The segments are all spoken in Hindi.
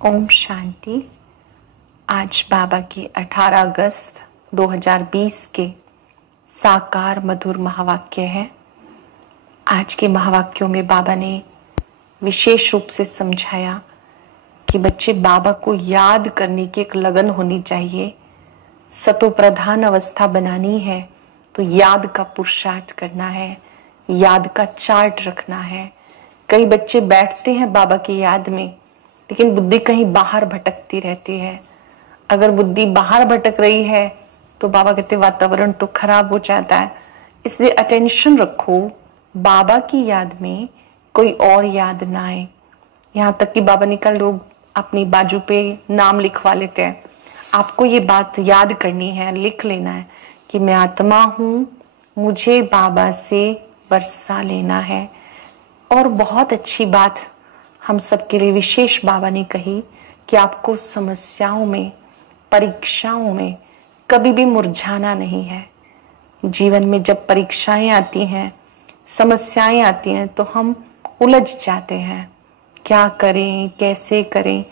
ओम शांति। आज बाबा की 18 अगस्त 2020 के साकार मधुर महावाक्य है। आज के महावाक्यों में बाबा ने विशेष रूप से समझाया कि बच्चे बाबा को याद करने की एक लगन होनी चाहिए। सतो प्रधान अवस्था बनानी है तो याद का पुरुषार्थ करना है, याद का चार्ट रखना है। कई बच्चे बैठते हैं बाबा की याद में, लेकिन बुद्धि कहीं बाहर भटकती रहती है। अगर बुद्धि बाहर भटक रही है तो बाबा कहते वातावरण तो खराब हो जाता है। इसलिए अटेंशन रखो, बाबा की याद में कोई और याद ना आए। यहाँ तक कि बाबा ने कहा लोग अपनी बाजू पे नाम लिखवा लेते हैं। आपको ये बात याद करनी है, लिख लेना है कि मैं आत्मा हूं, मुझे बाबा से वर्षा लेना है। और बहुत अच्छी बात हम सबके लिए विशेष बाबा ने कही कि आपको समस्याओं में, परीक्षाओं में कभी भी मुरझाना नहीं है। जीवन में जब परीक्षाएं आती हैं, समस्याएं आती हैं तो हम उलझ जाते हैं, क्या करें, कैसे करें।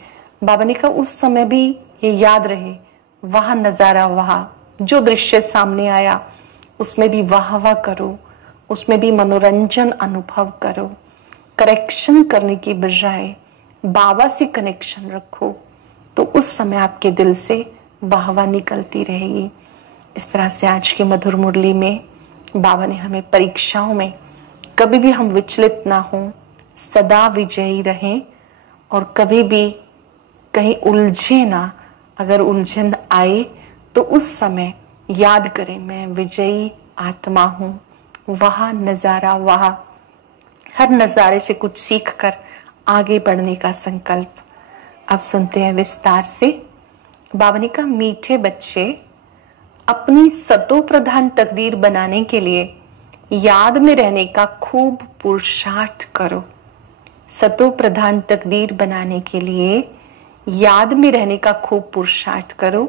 बाबा ने कहा उस समय भी ये याद रहे, वह नजारा, वह जो दृश्य सामने आया उसमें भी वाह वाह करो, उसमें भी मनोरंजन अनुभव करो। करेक्शन करने की बजाय बाबा से कनेक्शन रखो तो उस समय आपके दिल से वाहवा निकलती रहेगी। इस तरह से आज की मधुर मुरली में बाबा ने हमें परीक्षाओं में कभी भी हम विचलित ना हो, सदा विजयी रहें और कभी भी कहीं उलझे ना। अगर उलझन आए तो उस समय याद करें मैं विजयी आत्मा हूं, वह नजारा, वह हर नजारे से कुछ सीख कर आगे बढ़ने का संकल्प। अब सुनते हैं विस्तार से। बाबा ने कहा मीठे बच्चे, अपनी सतो प्रधान तकदीर बनाने के लिए याद में रहने का खूब पुरुषार्थ करो। सतो प्रधान तकदीर बनाने के लिए याद में रहने का खूब पुरुषार्थ करो।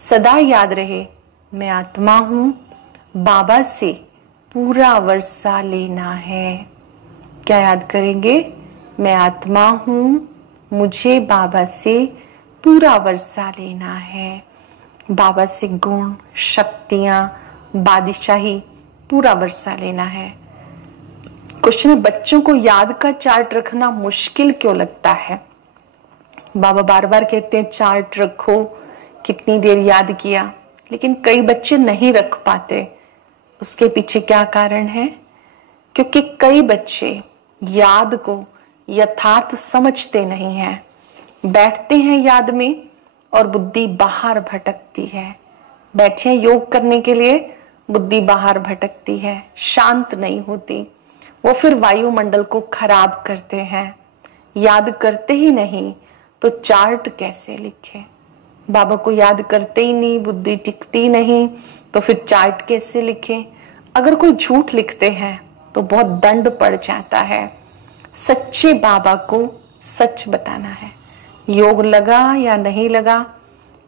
सदा याद रहे मैं आत्मा हूं, बाबा से पूरा वर्षा लेना है। क्या याद करेंगे? मैं आत्मा हूं, मुझे बाबा से पूरा वर्षा लेना है। बाबा से गुण, शक्तियां, बादशाही पूरा वर्षा लेना है। क्वेश्चन है, बच्चों को याद का चार्ट रखना मुश्किल क्यों लगता है? बाबा बार बार कहते हैं चार्ट रखो, कितनी देर याद किया, लेकिन कई बच्चे नहीं रख पाते। उसके पीछे क्या कारण है? क्योंकि कई बच्चे याद को यथार्थ समझते नहीं हैं। बैठते हैं याद में और बुद्धि बाहर भटकती है। बैठे हैं योग करने के लिए, बुद्धि बाहर भटकती है, शांत नहीं होती। वो फिर वायुमंडल को खराब करते हैं। याद करते ही नहीं तो चार्ट कैसे लिखे? बाबा को याद करते ही नहीं, बुद्धि टिकती नहीं, तो फिर चार्ट कैसे लिखें? अगर कोई झूठ लिखते हैं तो बहुत दंड पड़ जाता है। सच्चे बाबा को सच बताना है। योग लगा या नहीं लगा,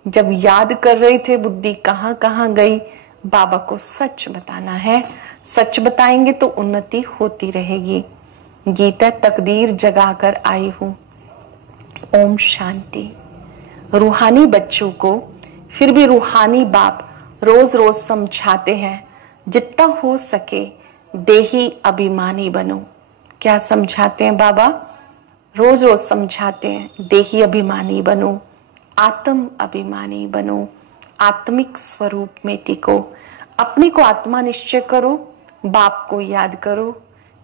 जब याद कर रहे थे बुद्धि कहां कहां गई, बाबा को सच बताना है। सच बताएंगे तो उन्नति होती रहेगी। गीता तकदीर जगाकर आई हूं। ओम शांति। रूहानी बच्चों को फिर भी रूहानी बाप रोज रोज समझाते हैं, जितना हो सके देही अभिमानी बनो। क्या समझाते हैं बाबा? रोज रोज समझाते हैं देही अभिमानी बनो, आत्म अभिमानी बनो, आत्मिक स्वरूप में टिको। अपने को आत्मा निश्चय करो, बाप को याद करो,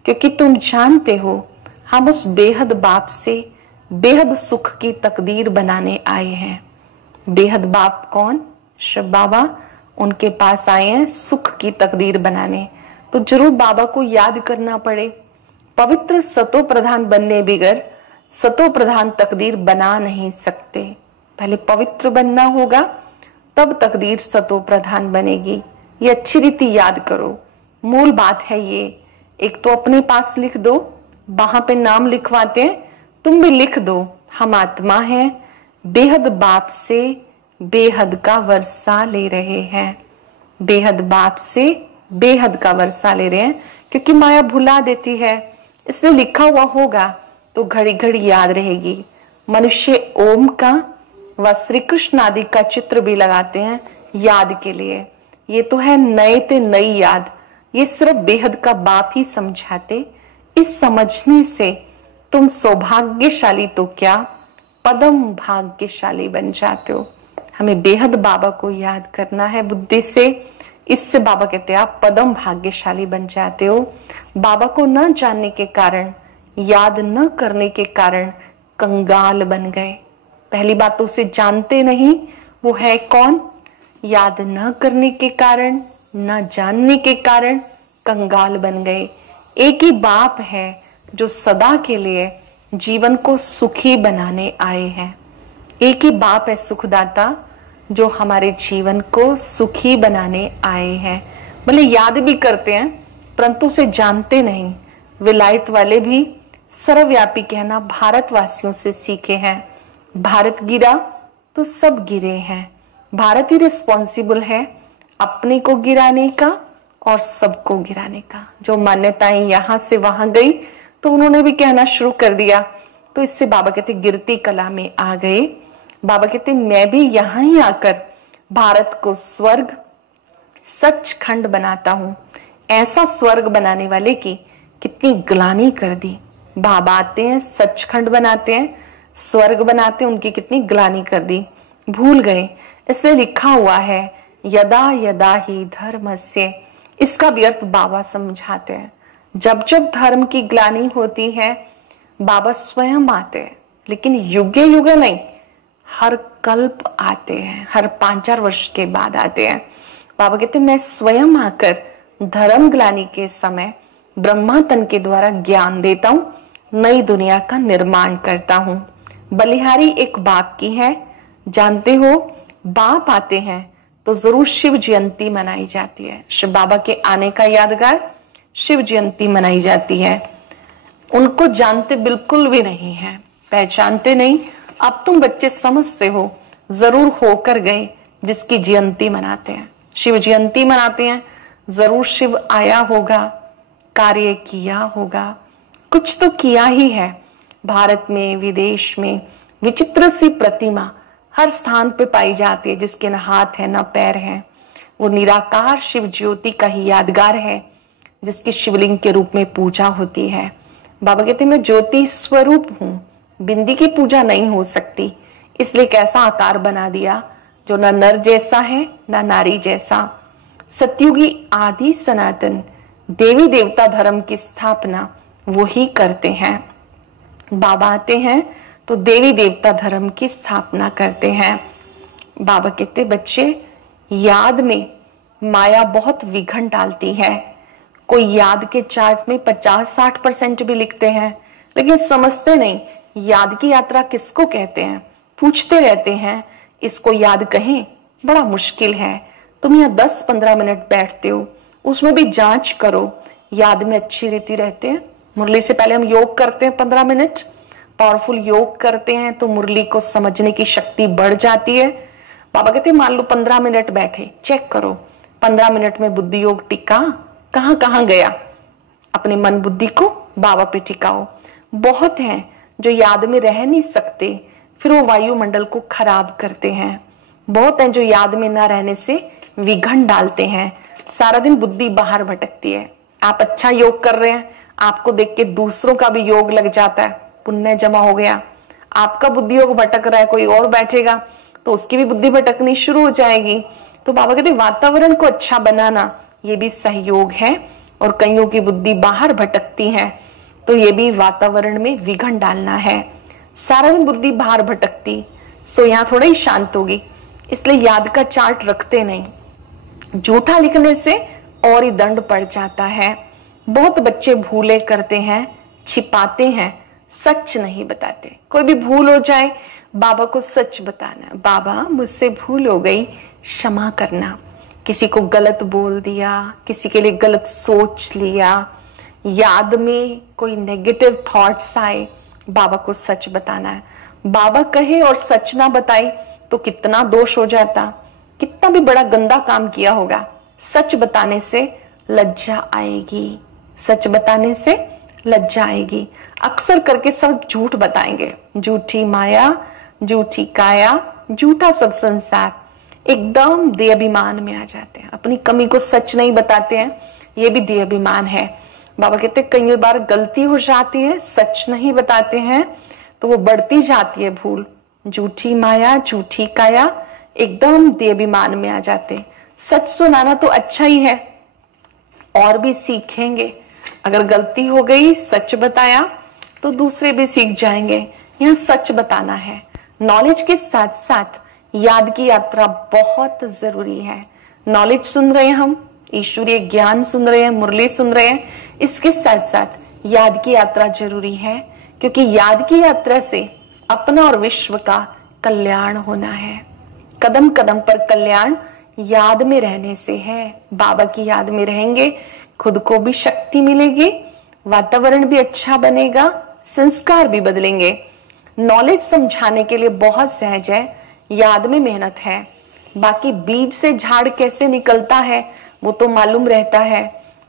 क्योंकि तुम जानते हो हम उस बेहद बाप से बेहद सुख की तकदीर बनाने आए हैं। बेहद बाप कौन? शिव बाबा। उनके पास आए हैं सुख की तकदीर बनाने, तो जरूर बाबा को याद करना पड़े। पवित्र सतो प्रधान बनने बगैर सतो प्रधान तकदीर बना नहीं सकते। पहले पवित्र बनना होगा, तब तकदीर सतो प्रधान बनेगी। ये अच्छी रीति याद करो, मूल बात है ये। एक तो अपने पास लिख दो, वहां पे नाम लिखवाते हैं, तुम भी लिख दो, हम आत्मा हैं, बेहद बाप से बेहद का वर्षा ले रहे हैं। बेहद बाप से बेहद का वर्षा ले रहे हैं, क्योंकि माया भुला देती है। इसलिए लिखा हुआ होगा तो घड़ी घड़ी याद रहेगी। मनुष्य ओम का व श्री कृष्ण आदि का चित्र भी लगाते हैं याद के लिए। ये तो है नए ते नई याद, ये सिर्फ बेहद का बाप ही समझाते। इस समझने से तुम सौभाग्यशाली तो क्या पदम भाग्यशाली बन जाते हो। हमें बेहद बाबा को याद करना है बुद्धि से। इससे बाबा कहते हैं आप पदम भाग्यशाली बन जाते हो। बाबा को न जानने के कारण, याद न करने के कारण कंगाल बन गए। पहली बात तो उसे जानते नहीं, वो है कौन। याद न करने के कारण, न जानने के कारण कंगाल बन गए। एक ही बाप है जो सदा के लिए जीवन को सुखी बनाने आए हैं। एक ही बाप है सुखदाता जो हमारे जीवन को सुखी बनाने आए हैं। भले याद भी करते हैं परंतु उसे जानते नहीं। विलायत वाले भी सर्वव्यापी कहना भारतवासियों से सीखे हैं। भारत गिरा तो सब गिरे हैं। भारत ही रिस्पॉन्सिबल है अपने को गिराने का और सबको गिराने का। जो मान्यताएं यहां से वहां गई तो उन्होंने भी कहना शुरू कर दिया। तो इससे बाबा कहते गिरती कला में आ गए। बाबा कहते मैं भी यहां ही आकर भारत को स्वर्ग सचखंड बनाता हूं। ऐसा स्वर्ग बनाने वाले की कितनी ग्लानि कर दी। बाबा आते हैं, सचखंड बनाते हैं, स्वर्ग बनाते हैं, उनकी कितनी ग्लानि कर दी, भूल गए। इसलिए लिखा हुआ है यदा यदा ही धर्मस्य। इसका भी अर्थ बाबा समझाते हैं। जब जब धर्म की ग्लानि होती है बाबा स्वयं आते हैं, लेकिन युगे युगे नहीं, हर कल्प आते हैं, हर 5-4 वर्ष के बाद आते हैं। बाबा कहते मैं स्वयं आकर धर्म ग्लानि के समय ब्रह्मा तन के द्वारा ज्ञान देता हूं, नई दुनिया का निर्माण करता हूं। बलिहारी एक बाप की है, जानते हो। बाप आते हैं तो जरूर शिव जयंती मनाई जाती है। शिव बाबा के आने का यादगार शिव जयंती मनाई जाती है। उनको जानते बिल्कुल भी नहीं है, पहचानते नहीं। अब तुम बच्चे समझते हो, जरूर होकर गए जिसकी जयंती मनाते हैं। शिव जयंती मनाते हैं, जरूर शिव आया होगा, कार्य किया होगा, कुछ तो किया ही है। भारत में विदेश में विचित्र सी प्रतिमा हर स्थान पे पाई जाती है जिसके न हाथ है न पैर है। वो निराकार शिव ज्योति का ही यादगार है जिसकी शिवलिंग के रूप में पूजा होती है। बाबा कहते मैं ज्योति स्वरूप हूं, बिंदी की पूजा नहीं हो सकती, इसलिए कैसा आकार बना दिया जो न नर जैसा है न नारी जैसा। सतयुगी आदि सनातन देवी देवता धर्म की स्थापना वो ही करते हैं। बाबा आते हैं तो देवी देवता धर्म की स्थापना करते हैं। बाबा कहते बच्चे याद में माया बहुत विघन डालती है। कोई याद के चार्ट में 50-60% भी लिखते हैं, लेकिन समझते नहीं याद की यात्रा किसको कहते हैं। पूछते रहते हैं इसको याद कहें, बड़ा मुश्किल है। तुम यहाँ 10-15 मिनट बैठते हो, उसमें भी जांच करो याद में अच्छी रीति रहते हैं। मुरली से पहले हम योग करते हैं 15 मिनट, पावरफुल योग करते हैं तो मुरली को समझने की शक्ति बढ़ जाती है। बाबा कहते हैं मान लो 15 मिनट बैठे, चेक करो 15 मिनट में बुद्धि योग टिका, कहां कहां गया। अपने मन बुद्धि को बाबा पे टिकाओ। बहुत हैं जो याद में रह नहीं सकते, फिर वो वायुमंडल को खराब करते हैं। बहुत हैं जो याद में ना रहने से विघन डालते हैं, सारा दिन बुद्धि बाहर भटकती है। आप अच्छा योग कर रहे हैं, आपको देख के दूसरों का भी योग लग जाता है, पुण्य जमा हो गया। आपका बुद्धि योग भटक रहा है, कोई और बैठेगा तो उसकी भी बुद्धि भटकनी शुरू हो जाएगी। तो बाबा कहते वातावरण को अच्छा बनाना ये भी सहयोग है, और कईयों की बुद्धि बाहर भटकती है तो ये भी वातावरण में विघन डालना है। सारा दिन बुद्धि बाहर भटकती सो यहाँ थोड़ा ही शांत होगी, इसलिए याद का चार्ट रखते नहीं। झूठा लिखने से और ही दंड पड़ जाता है। बहुत बच्चे भूले करते हैं, छिपाते हैं, सच नहीं बताते। कोई भी भूल हो जाए बाबा को सच बताना, बाबा मुझसे भूल हो गई, क्षमा करना। किसी को गलत बोल दिया, किसी के लिए गलत सोच लिया, याद में कोई नेगेटिव थॉट्स आए, बाबा को सच बताना है। बाबा कहे और सच ना बताए तो कितना दोष हो जाता, कितना भी बड़ा गंदा काम किया होगा। सच बताने से लज्जा आएगी, सच बताने से लज्जा आएगी। अक्सर करके सब झूठ बताएंगे, झूठी माया, झूठी काया, झूठा सब संसार। एकदम देहाभिमान में आ जाते हैं, अपनी कमी को सच नहीं बताते हैं, ये भी देहाभिमान है। बाबा कहते हैं कई बार गलती हो जाती है, सच नहीं बताते हैं तो वो बढ़ती जाती है भूल। झूठी माया, झूठी काया, एकदम देहाभिमान में आ जाते हैं। सच सुनाना तो अच्छा ही है, और भी सीखेंगे। अगर गलती हो गई, सच बताया तो दूसरे भी सीख जाएंगे। यहाँ सच बताना है। नॉलेज के साथ साथ याद की यात्रा बहुत जरूरी है। नॉलेज सुन रहे हैं हम, ईश्वरीय ज्ञान सुन रहे हैं, मुरली सुन रहे हैं, इसके साथ साथ याद की यात्रा जरूरी है, क्योंकि याद की यात्रा से अपना और विश्व का कल्याण होना है। कदम कदम पर कल्याण याद में रहने से है। बाबा की याद में रहेंगे, खुद को भी शक्ति मिलेगी, वातावरण भी अच्छा बनेगा, संस्कार भी बदलेंगे। नॉलेज समझाने के लिए बहुत सहज है, याद में मेहनत है। बाकी बीज से झाड़ कैसे निकलता है वो तो मालूम रहता है।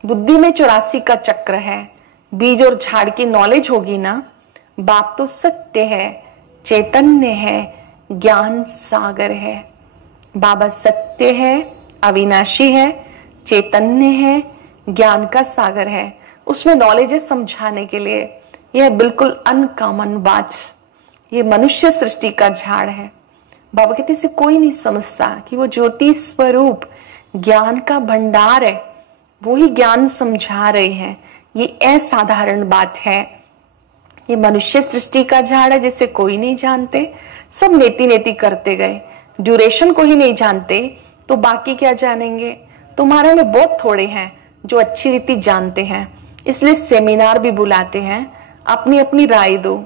बुद्धि में 84 का चक्र है। बीज और झाड़ की नॉलेज होगी ना। बाप तो सत्य है, चैतन्य है, ज्ञान सागर है। बाबा सत्य है, अविनाशी है, चैतन्य है, ज्ञान का सागर है। उसमें नॉलेज है समझाने के लिए। यह बिल्कुल अनकॉमन बात, ये मनुष्य सृष्टि का झाड़ है। बाबा कहते इसे कोई नहीं समझता कि वो ज्योति स्वरूप ज्ञान का भंडार है, वो ही ज्ञान समझा रहे हैं। ये असाधारण बात है। ये मनुष्य सृष्टि का झाड़ है जिसे कोई नहीं जानते। सब नेति नेति करते गए, ड्यूरेशन को ही नहीं जानते तो बाकी क्या जानेंगे। तुम्हारे में बहुत थोड़े हैं जो अच्छी रीति जानते हैं, इसलिए सेमिनार भी बुलाते हैं। अपनी अपनी राय दो।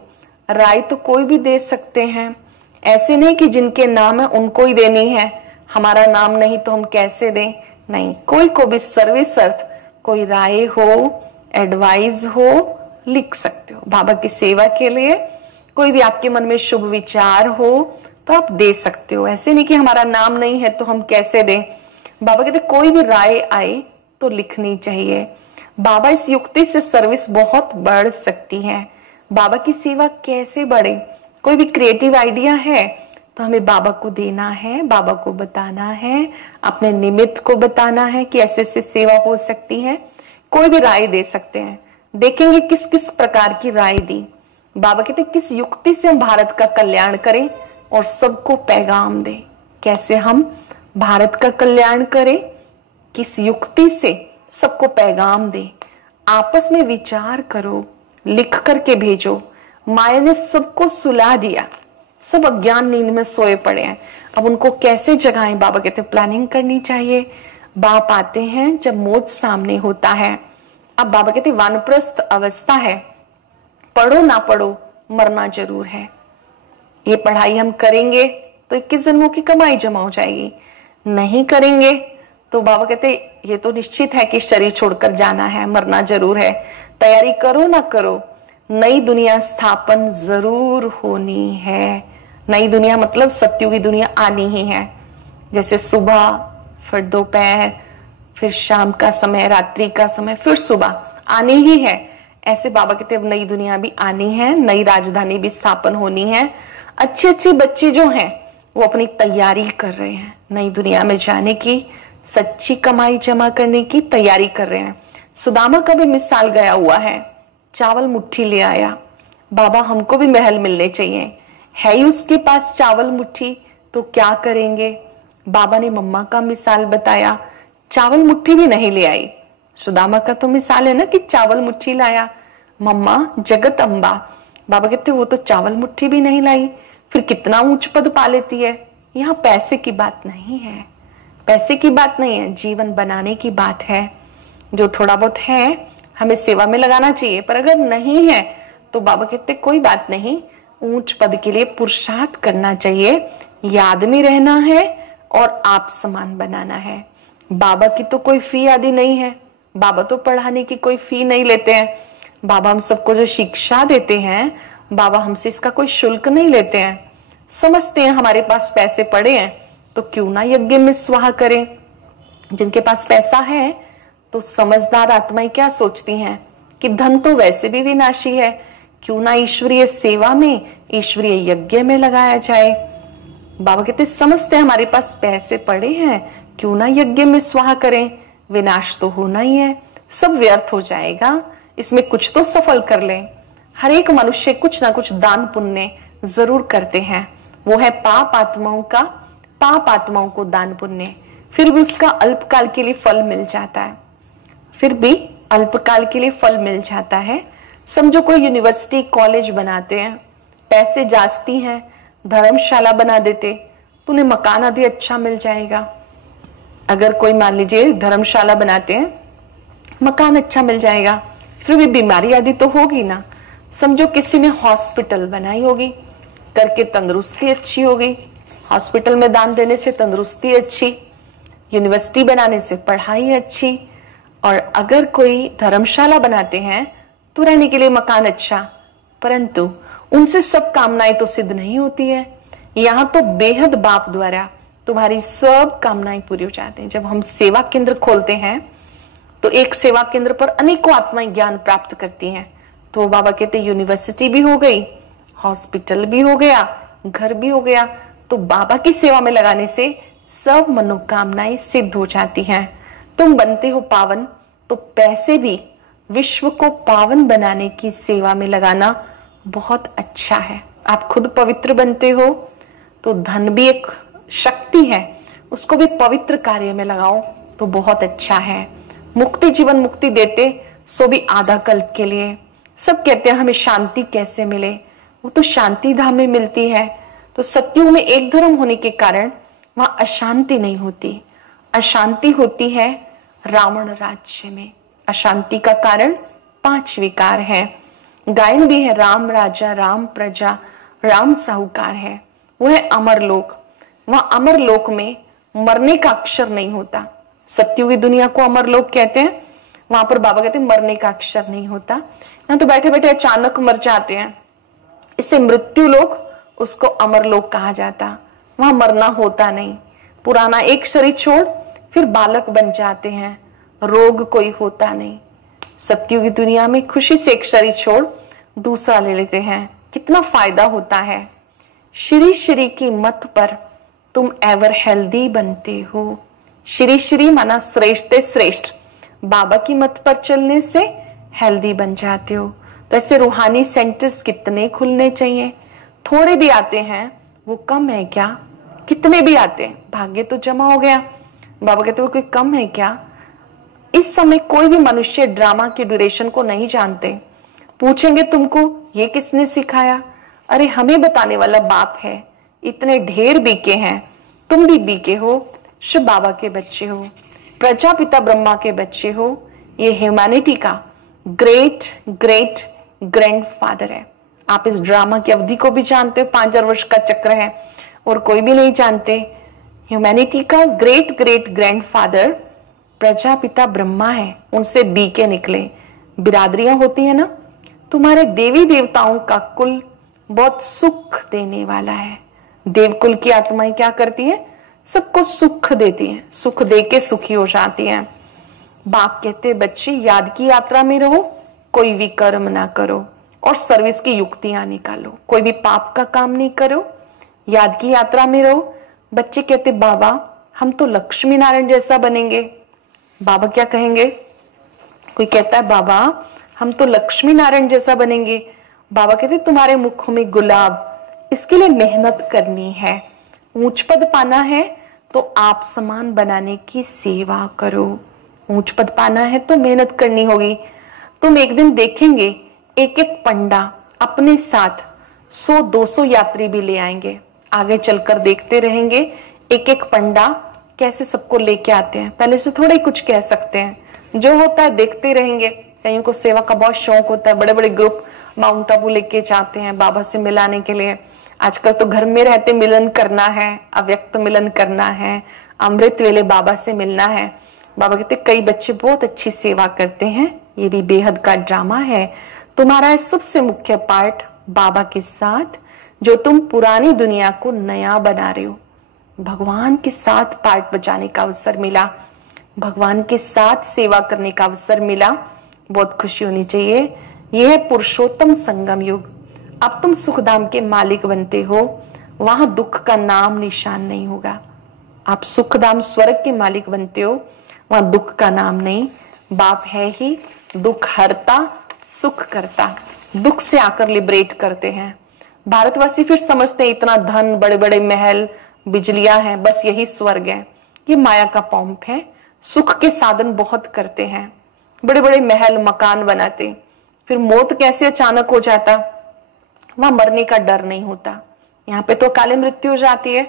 राय तो कोई भी दे सकते हैं, ऐसे नहीं कि जिनके नाम है उनको ही देनी है, हमारा नाम नहीं तो हम कैसे दें। नहीं, कोई को भी सर्वसर्थ कोई राय हो, एडवाइस हो, लिख सकते हो। बाबा की सेवा के लिए कोई भी आपके मन में शुभ विचार हो तो आप दे सकते हो। ऐसे नहीं कि हमारा नाम नहीं है तो हम कैसे दें। बाबा कहते कोई भी राय आए तो लिखनी चाहिए। बाबा इस युक्ति से सर्विस बहुत बढ़ सकती है। बाबा की सेवा कैसे बढ़े, कोई भी क्रिएटिव आइडिया है तो हमें बाबा को देना है, बाबा को बताना है, अपने निमित्त को बताना है कि ऐसे ऐसे सेवा हो सकती है। कोई भी राय दे सकते हैं। देखेंगे किस किस प्रकार की राय दी। बाबा कहते किस युक्ति से हम भारत का कल्याण करें और सबको पैगाम दें। कैसे हम भारत का कल्याण करें, किस युक्ति से सबको पैगाम दें। आपस में विचार करो, लिख करके भेजो। माया ने सबको सुला दिया, सब अज्ञान नींद में सोए पड़े हैं। अब उनको कैसे जगाएं। बाबा कहते प्लानिंग करनी चाहिए। बाप आते हैं जब मौत सामने होता है। अब बाबा कहते वानप्रस्थ अवस्था है, पढ़ो ना पढ़ो मरना जरूर है। ये पढ़ाई हम करेंगे तो 21 जन्मों की कमाई जमा हो जाएगी, नहीं करेंगे तो बाबा कहते ये तो निश्चित है कि शरीर छोड़कर जाना है, मरना जरूर है। तैयारी करो ना करो, नई दुनिया स्थापन जरूर होनी है। नई दुनिया मतलब सत्युग की दुनिया आनी ही है। जैसे सुबह, फिर दोपहर, फिर शाम का समय, रात्रि का समय, फिर सुबह आनी ही है। ऐसे बाबा कहते अब नई दुनिया भी आनी है, नई राजधानी भी स्थापन होनी है। अच्छे अच्छे बच्चे जो हैं वो अपनी तैयारी कर रहे हैं नई दुनिया में जाने की, सच्ची कमाई जमा करने की तैयारी कर रहे हैं। सुदामा का भी मिसाल गया हुआ है, चावल मुट्ठी ले आया। बाबा हमको भी महल मिलने चाहिए, है ही उसके पास चावल मुट्ठी तो क्या करेंगे। बाबा ने मम्मा का मिसाल बताया, चावल मुट्ठी भी नहीं ले आई। सुदामा का तो मिसाल है ना कि चावल मुट्ठी लाया। मम्मा जगत अम्बा, बाबा कहते वो तो चावल मुट्ठी भी नहीं लाई, फिर कितना ऊंच पद पा लेती है। यहाँ पैसे की बात नहीं है, पैसे की बात नहीं है, जीवन बनाने की बात है। जो थोड़ा बहुत है हमें सेवा में लगाना चाहिए, पर अगर नहीं है तो बाबा कहते कोई बात नहीं, ऊंच पद के लिए पुरुषार्थ करना चाहिए, याद में रहना है और आप समान बनाना है। बाबा की तो कोई फी आदि नहीं है, बाबा तो पढ़ाने की कोई फी नहीं लेते हैं। बाबा हम सबको जो शिक्षा देते हैं, बाबा हमसे इसका कोई शुल्क नहीं लेते हैं। समझते हैं हमारे पास पैसे पड़े हैं तो क्यों ना यज्ञ में स्वाहा करें। जिनके पास पैसा है तो समझदार आत्माएं क्या सोचती हैं, कि धन तो वैसे भी विनाशी है, क्यों ना ईश्वरीय सेवा में, ईश्वरीय यज्ञ में लगाया जाए। बाबा कहते समझते हैं हमारे पास पैसे पड़े हैं, क्यों ना यज्ञ में स्वाहा करें, विनाश तो होना ही है, सब व्यर्थ हो जाएगा, इसमें कुछ तो सफल कर लें। हर एक मनुष्य कुछ ना कुछ दान पुण्य जरूर करते हैं, वो है पाप आत्माओं को दान पुण्य, फिर भी उसका अल्पकाल के लिए फल मिल जाता है, फिर भी अल्पकाल के लिए फल मिल जाता है। समझो कोई यूनिवर्सिटी कॉलेज बनाते हैं, पैसे जास्ती हैं, धर्मशाला बना देते तो उन्हें मकान आदि अच्छा मिल जाएगा। अगर कोई मान लीजिए धर्मशाला बनाते हैं, मकान अच्छा मिल जाएगा, फिर भी बीमारी आदि तो होगी ना। समझो किसी ने हॉस्पिटल बनाई होगी, करके तंदुरुस्ती अच्छी होगी, हॉस्पिटल में दान देने से तंदुरुस्ती अच्छी, यूनिवर्सिटी बनाने से पढ़ाई अच्छी। और अगर कोई धर्मशाला बनाते हैं तो रहने के लिए मकान अच्छा, परंतु उनसे सब कामनाएं तो सिद्ध नहीं होती है। यहां तो बेहद बाप द्वारा तुम्हारी सब कामनाएं पूरी हो जाती हैं। जब हम सेवा केंद्र खोलते हैं तो एक सेवा केंद्र पर अनेकों आत्माएं ज्ञान प्राप्त करती हैं। तो बाबा कहते यूनिवर्सिटी भी हो गई, हॉस्पिटल भी हो गया, घर भी हो गया, तो बाबा की सेवा में लगाने से सब मनोकामनाएं सिद्ध हो जाती हैं। तुम बनते हो पावन, तो पैसे भी विश्व को पावन बनाने की सेवा में लगाना बहुत अच्छा है। आप खुद पवित्र बनते हो तो धन भी एक शक्ति है, उसको भी पवित्र कार्य में लगाओ तो बहुत अच्छा है। मुक्ति जीवन मुक्ति देते सो भी आधा कल्प के लिए। सब कहते हैं हमें शांति कैसे मिले, वो तो शांति धाम में मिलती है। तो सत्युग में एक धर्म होने के कारण वहां अशांति नहीं होती, अशांति होती है रावण राज्य में। अशांति का कारण 5 विकार है। गायन भी है राम राजा, राम प्रजा, राम साहूकार है, वो है अमरलोक। वहां अमरलोक में मरने का अक्षर नहीं होता। सत्युगी दुनिया को अमरलोक कहते हैं, वहां पर बाबा कहते हैं मरने का अक्षर नहीं होता। यहाँ तो बैठे बैठे अचानक मर जाते हैं, इससे मृत्यु लोक, उसको अमरलोक कहा जाता। वहां मरना होता नहीं, पुराना एक शरीर छोड़ फिर बालक बन जाते हैं, रोग कोई होता नहीं। सत्युगी दुनिया में खुशी से एक शरीर छोड़ दूसरा ले लेते हैं, कितना फायदा होता है। श्री श्री की मत पर तुम एवर हेल्दी बनते हो। श्री श्री माना श्रेष्ठ श्रेष्ठ, बाबा की मत पर चलने से हेल्दी बन जाते हो। तो ऐसे रूहानी सेंटर्स कितने खुलने चाहिए। थोड़े भी आते हैं वो कम है क्या, कितने भी आते हैं भाग्य तो जमा हो गया। बाबा कहते वो कोई कम है क्या। इस समय कोई भी मनुष्य ड्रामा की ड्यूरेशन को नहीं जानते। पूछेंगे तुमको ये किसने सिखाया, अरे हमें बताने वाला बाप है। इतने ढेर बीके हैं, तुम भी बीके हो, शिव बाबा के बच्चे हो, प्रजापिता ब्रह्मा के बच्चे हो। ये ह्यूमैनिटी का ग्रेट ग्रेट ग्रैंडफादर है। आप इस ड्रामा की अवधि को भी जानते हो, 5000 वर्ष का चक्र है और कोई भी नहीं जानते। ह्यूमैनिटी का great great grandfather Prajapita Brahma है, उनसे बीके निकले। बिरादरियां होती है ना, तुम्हारे देवी देवताओं का कुल बहुत सुख देने वाला है। देवकुल की आत्माएं क्या करती है, सबको सुख देती हैं, सुख देके सुखी हो जाती हैं। बाप कहते बच्चे याद की यात्रा में रहो, कोई भी कर्म ना करो और सर्विस की युक्तियां निकालो, कोई भी पाप का काम नहीं करो, याद की यात्रा में रहो। बच्चे कहते बाबा हम तो लक्ष्मी नारायण जैसा बनेंगे। बाबा क्या कहेंगे, कोई कहता है बाबा हम तो लक्ष्मी नारायण जैसा बनेंगे। बाबा कहते तुम्हारे मुख में गुलाब, इसके लिए मेहनत करनी है। ऊंच पद पाना है तो आप समान बनाने की सेवा करो। ऊंच पद पाना है तो मेहनत करनी होगी। तुम एक दिन देखेंगे एक एक पंडा अपने साथ 100-200 यात्री भी ले आएंगे। आगे चलकर देखते रहेंगे एक एक पंडा कैसे सबको लेके आते हैं। पहले से थोड़ा ही कुछ कह सकते हैं, जो होता है देखते रहेंगे। कईयों को सेवा का बहुत शौक होता है, बड़े बड़े ग्रुप माउंट आबू लेके जाते हैं बाबा से मिलाने के लिए। आजकल तो घर में रहते मिलन करना है, अव्यक्त मिलन करना है, अमृत वेले बाबा से मिलना है। बाबा कहते कई बच्चे बहुत अच्छी सेवा करते हैं, ये भी बेहद का ड्रामा है। तुम्हारा सबसे मुख्य पार्ट बाबा के साथ, जो तुम पुरानी दुनिया को नया बना रहे हो। भगवान के साथ पार्ट बजाने का अवसर मिला, भगवान के साथ सेवा करने का अवसर मिला, बहुत खुशी होनी चाहिए। यह है पुरुषोत्तम संगम युग। अब तुम सुखधाम के मालिक बनते हो, वहां दुख का नाम निशान नहीं होगा। आप सुखधाम स्वर्ग के मालिक बनते हो, वहां दुख का नाम नहीं। बाप है ही दुख हरता सुख करता, दुख से आकर लिबरेट करते हैं। भारतवासी फिर समझते हैं इतना धन, बड़े बड़े महल, बिजलियां हैं, बस यही स्वर्ग है। ये माया का पंप है। सुख के साधन बहुत करते हैं, बड़े बड़े महल मकान बनाते, फिर मौत कैसे अचानक हो जाता, वहां मरने का डर नहीं होता। यहाँ पे तो काले मृत्यु हो जाती है।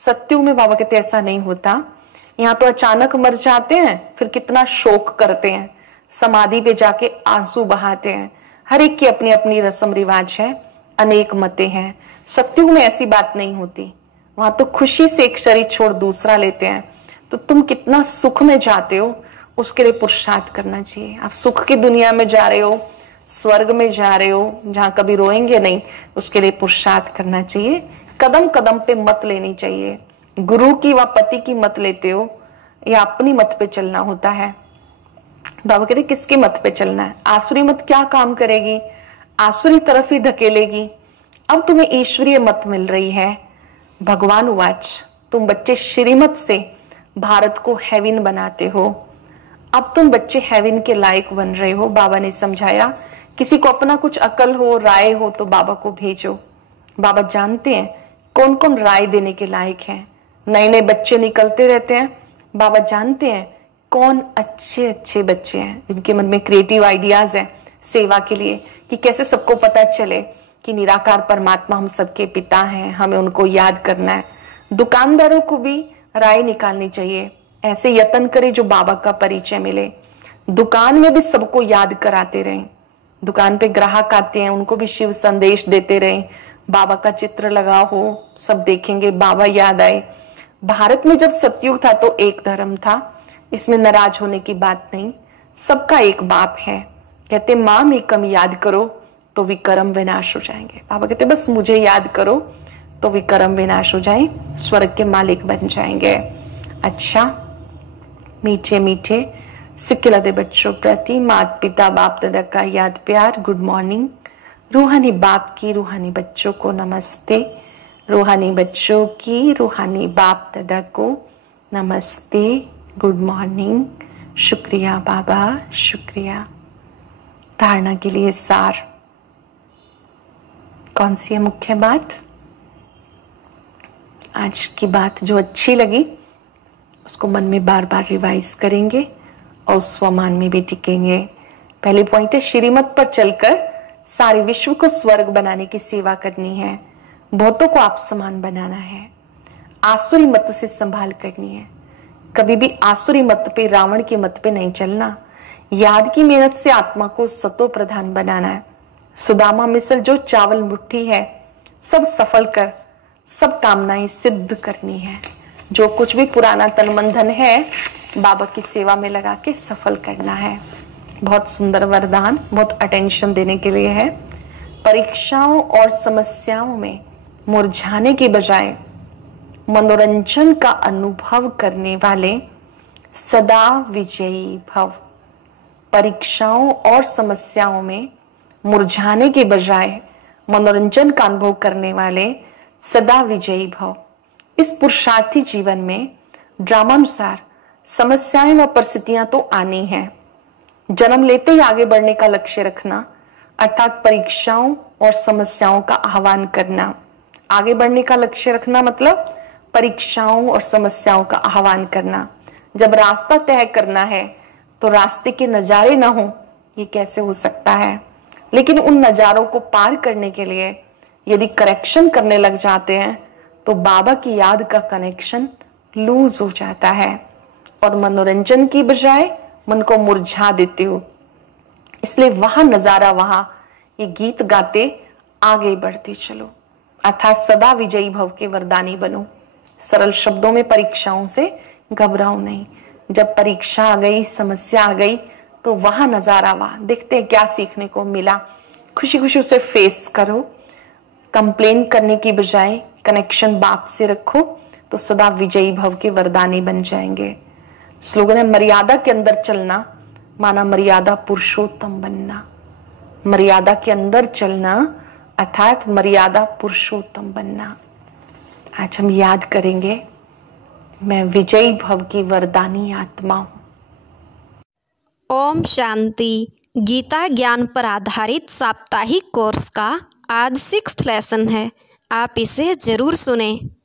सत्युग में बाबा कहते ऐसा नहीं होता। यहाँ तो अचानक मर जाते हैं, फिर कितना शोक करते हैं, समाधि पे जाके आंसू बहाते हैं। हर एक की अपनी अपनी रस्म रिवाज है, अनेक मतें हैं। सत्युग में ऐसी बात नहीं होती। वहां तो खुशी से एक शरीर छोड़ दूसरा लेते हैं। तो तुम कितना सुख में जाते हो, उसके लिए पुरुषार्थ करना चाहिए। आप सुख की दुनिया में जा रहे हो, स्वर्ग में जा रहे हो, जहां कभी रोएंगे नहीं, उसके लिए पुरुषार्थ करना चाहिए। कदम कदम पे मत लेनी चाहिए। गुरु की व पति की मत लेते हो, या अपनी मत पे चलना होता है। बाबा कहते किसकी मत पे चलना है? आसुरी मत क्या काम करेगी? आसुरी तरफ ही धकेलेगी। अब तुम्हें ईश्वरीय मत मिल रही है। भगवान उवाच, तुम बच्चे श्रीमत से भारत को हेवन बनाते हो। अब तुम बच्चे हेवन के लायक बन रहे हो। बाबा ने समझाया, किसी को अपना कुछ अकल हो, राय हो, तो बाबा को भेजो। बाबा जानते हैं कौन कौन राय देने के लायक हैं। नए नए बच्चे निकलते रहते हैं। बाबा जानते हैं कौन अच्छे अच्छे बच्चे हैं, जिनके मन में क्रिएटिव आइडियाज है सेवा के लिए, कि कैसे सबको पता चले कि निराकार परमात्मा हम सबके पिता हैं, हमें उनको याद करना है। दुकानदारों को भी राय निकालनी चाहिए, ऐसे यत्न करे जो बाबा का परिचय मिले। दुकान में भी सबको याद कराते रहें। दुकान पे ग्राहक आते हैं, उनको भी शिव संदेश देते रहें। बाबा का चित्र लगा हो, सब देखेंगे, बाबा याद आए। भारत में जब सतयुग था तो एक धर्म था, इसमें नाराज होने की बात नहीं। सबका एक बाप है। कहते माम एकम याद करो तो विक्रम विनाश हो जाएंगे। बाबा कहते बस मुझे याद करो तो विक्रम विनाश हो जाए, स्वर्ग के मालिक बन जाएंगे। अच्छा, मीठे मीठे सिक्किलदे बच्चों प्रति माता पिता बाप दादा का याद प्यार, गुड मॉर्निंग। रूहानी बाप की रूहानी बच्चों को नमस्ते। रूहानी बच्चों की रूहानी बाप दादा को नमस्ते, गुड मॉर्निंग। शुक्रिया बाबा, शुक्रिया। धारणा के लिए सार कौन सी है मुख्य बात? आज की बात जो अच्छी लगी उसको मन में बार बार रिवाइज करेंगे और स्वमान में भी टिकेंगे। पहले पॉइंट है, श्रीमत पर चलकर सारे विश्व को स्वर्ग बनाने की सेवा करनी है। बहुतों को आप समान बनाना है। आसुरी मत से संभाल करनी है। कभी भी आसुरी मत पे, रावण के मत पे नहीं चलना। याद की मेहनत से आत्मा को सतो प्रधान बनाना है। सुदामा मिसल जो चावल मुट्ठी है, सब सफल कर सब कामनाएं सिद्ध करनी है। जो कुछ भी पुराना तन मन धन है, बाबा की सेवा में लगा के सफल करना है। बहुत सुंदर वरदान, बहुत अटेंशन देने के लिए है। परीक्षाओं और समस्याओं में मुरझाने के बजाय मनोरंजन का अनुभव करने वाले सदा विजयी भव। परीक्षाओं और समस्याओं में मुरझाने के बजाय मनोरंजन का अनुभव करने वाले सदा विजयी भव। इस पुरुषार्थी जीवन में ड्रामानुसार समस्याएं व परिस्थितियां तो आनी हैं। जन्म लेते ही आगे बढ़ने का लक्ष्य रखना, अर्थात परीक्षाओं और समस्याओं का आह्वान करना। आगे बढ़ने का लक्ष्य रखना मतलब परीक्षाओं और समस्याओं का आह्वान करना। जब रास्ता तय करना है तो रास्ते के नजारे ना हो, ये कैसे हो सकता है? लेकिन उन नजारों को पार करने के लिए यदि करेक्शन करने लग जाते हैं तो बाबा की याद का कनेक्शन लूज हो जाता है और मनोरंजन की बजाय मन को मुरझा देते हो। इसलिए वहां नजारा, वहां ये गीत गाते आगे बढ़ते चलो, अर्थात सदा विजयी भव के वरदानी बनो। सरल शब्दों में, परीक्षाओं से घबराओ नहीं। जब परीक्षा आ गई, समस्या आ गई, तो वहां नजारा, वहां देखते हैं क्या सीखने को मिला। खुशी खुशी उसे फेस करो। कंप्लेन करने की बजाय कनेक्शन बाप से रखो तो सदा विजयी भव के वरदानी बन जाएंगे। स्लोगन है, मर्यादा के अंदर चलना, माना मर्यादा पुरुषोत्तम बनना, मर्यादा के अंदर चलना अर्थात मर्यादा पुरुषोत्तम बनना। आज हम याद करेंगे, मैं विजयी भव की वरदानी आत्मा हूं। ओम शांति। गीता ज्ञान पर आधारित साप्ताहिक कोर्स का आज 6th लेसन है। आप इसे जरूर सुनें।